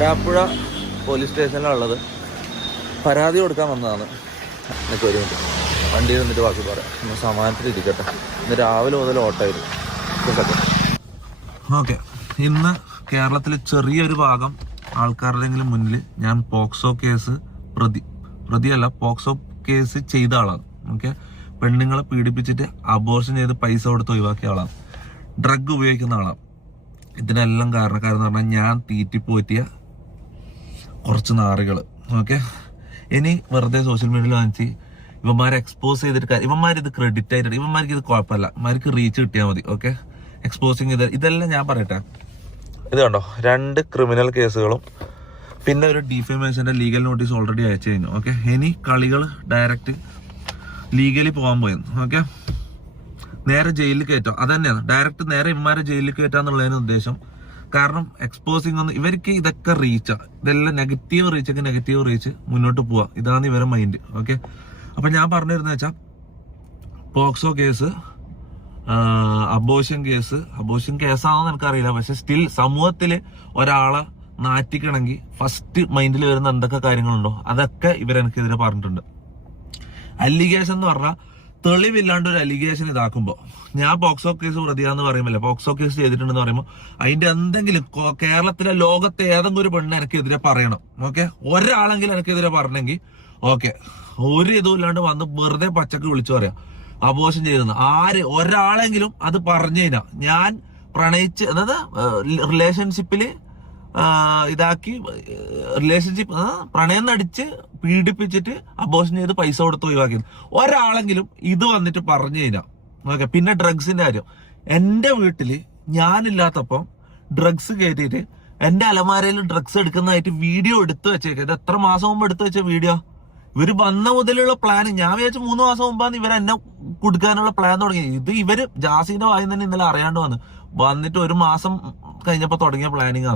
Varapuzha police സ്റ്റേഷനിലുള്ളത്. പരാതി കൊടുക്കാൻ വന്നതാണ്. എനിക്ക് ഒരു മിനിറ്റ് വണ്ടിയിൽ നിന്നിട്ട് ബാക്കി പറയാം. ഒന്ന് സമാനത്തിൽ ഇരിക്കട്ടെ. ഇന്ന് രാവിലെ മുതൽ ഓട്ടമായിരുന്നു. ഓക്കെ, ഇന്ന് കേരളത്തിൽ ചെറിയൊരു ഭാഗം ആൾക്കാരുടെയെങ്കിലും മുന്നിൽ ഞാൻ പോക്സോ കേസ് പ്രതിയല്ല, പോക്സോ കേസ് ചെയ്ത ആളാണ്. ഓക്കെ, പെണ്ണുങ്ങളെ പീഡിപ്പിച്ചിട്ട് അബോർഷൻ ചെയ്ത് പൈസ കൊടുത്ത് ഒഴിവാക്കിയ ആളാണ്. ഡ്രഗ് ഉപയോഗിക്കുന്ന ആളാണ്. ഇതിനെല്ലാം കാരണക്കാരെന്ന് പറഞ്ഞാൽ ഞാൻ തീറ്റിപ്പോറ്റിയ കുറച്ച് നാറുകൾ. ഓക്കെ, ഇനി വെറുതെ സോഷ്യൽ മീഡിയയിൽ വാങ്ങിച്ച് ഇവന്മാരെ എക്സ്പോസ് ചെയ്തിട്ട് ഇവന്മാരിത് ക്രെഡിറ്റ് ആയിട്ട് ഇവന്മാർക്ക് ഇത് കുഴപ്പമില്ല, ഇവന്മാർക്ക് റീച്ച് കിട്ടിയാൽ മതി. ഓക്കെ, എക്സ്പോസിങ് ഇതെല്ലാം ഞാൻ പറയട്ടെ. ഇത് കണ്ടോ, 2 ക്രിമിനൽ കേസുകളും പിന്നെ ഒരു ഡിഫേമേഷന്റെ ലീഗൽ നോട്ടീസ് ഓൾറെഡി അയച്ചു കഴിഞ്ഞു. ഓക്കെ, ഇനി കളികൾ ഡയറക്റ്റ് ലീഗലി പോകാൻ പോയെന്ന്. ഓക്കെ, നേരെ ജയിലിൽ കയറ്റാം. അത് തന്നെയാണ്, ഡയറക്റ്റ് നേരെ ഇവന്മാരെ ജയിലിൽ കയറ്റാന്നുള്ളതിന് ഉദ്ദേശം. കാരണം എക്സ്പോസിങ് ഒന്നും ഇവർക്ക് ഇതൊക്കെ റീച്ചാ, ഇതെല്ലാം നെഗറ്റീവ് റീച്ച് മുന്നോട്ട് പോവാ, ഇതാണ് ഇവരെ മൈൻഡ്. ഓക്കെ, അപ്പൊ ഞാൻ പറഞ്ഞിരുന്ന വെച്ചാൽ പോക്സോ കേസ്, അബോർഷൻ കേസാണെന്ന് എനിക്കറിയില്ല. പക്ഷെ സ്റ്റിൽ സമൂഹത്തില് ഒരാളെ നാറ്റിക്കണമെങ്കിൽ ഫസ്റ്റ് മൈൻഡിൽ വരുന്ന എന്തൊക്കെ കാര്യങ്ങളുണ്ടോ അതൊക്കെ ഇവരെനിക്കെതിരെ പറഞ്ഞിട്ടുണ്ട്. അലിഗേഷൻ എന്ന് പറഞ്ഞാൽ തെളിവില്ലാണ്ട് ഒരു അലിഗേഷൻ ഇതാക്കുമ്പോൾ, ഞാൻ പോക്സോ കേസ് പ്രതിയാന്ന് പറയുമ്പോൾ, പോക്സോ കേസ് ചെയ്തിട്ടുണ്ടെന്ന് പറയുമ്പോൾ അതിന്റെ എന്തെങ്കിലും കേരളത്തിലെ ലോകത്തെ ഏതെങ്കിലും ഒരു പെണ്ണ് എനിക്കെതിരെ പറയണം. ഓക്കെ, ഒരാളെങ്കിലും എനിക്കെതിരെ പറഞ്ഞെങ്കിൽ ഓക്കെ, ഒരു ഇതും ഇല്ലാണ്ട് വന്ന് വെറുതെ പച്ചക്ക് വിളിച്ചു പറയാം അബോർഷൻ ചെയ്തെന്ന്. ഒരാളെങ്കിലും അത് പറഞ്ഞു കഴിഞ്ഞാൽ ഞാൻ പ്രണയിച്ച്, അതായത് റിലേഷൻഷിപ്പില് പ്രണയം നടിച്ച് പീഡിപ്പിച്ചിട്ട് അബോർഷൻ ചെയ്ത് പൈസ കൊടുത്ത് ഒഴിവാക്കിയത് ഒരാളെങ്കിലും ഇത് വന്നിട്ട് പറഞ്ഞു കഴിഞ്ഞാൽ ഓക്കെ. പിന്നെ ഡ്രഗ്സിന്റെ കാര്യം, എന്റെ വീട്ടില് ഞാനില്ലാത്തപ്പം ഡ്രഗ്സ് കയറ്റിയിട്ട് എന്റെ അലമാരയിൽ ഡ്രഗ്സ് എടുക്കുന്നതായിട്ട് വീഡിയോ എടുത്തു വെച്ചേക്കാം. ഇത് എത്ര മാസം മുമ്പ് എടുത്തു വെച്ച വീഡിയോ? ഇവര് വന്ന മുതലുള്ള പ്ലാൻ, ഞാൻ വിചാരിച്ചു 3 മാസം മുമ്പാണ് ഇവരെന്നെ കൊടുക്കാനുള്ള പ്ലാൻ തുടങ്ങി. ഇത് ഇവര് ജാസിന്റെ വായിൽ തന്നെ ഇന്നലെ അറിയാണ്ട് വന്നിട്ട് 1 മാസം കഴിഞ്ഞപ്പോ തുടങ്ങിയ പ്ലാനിങ് ആണ്.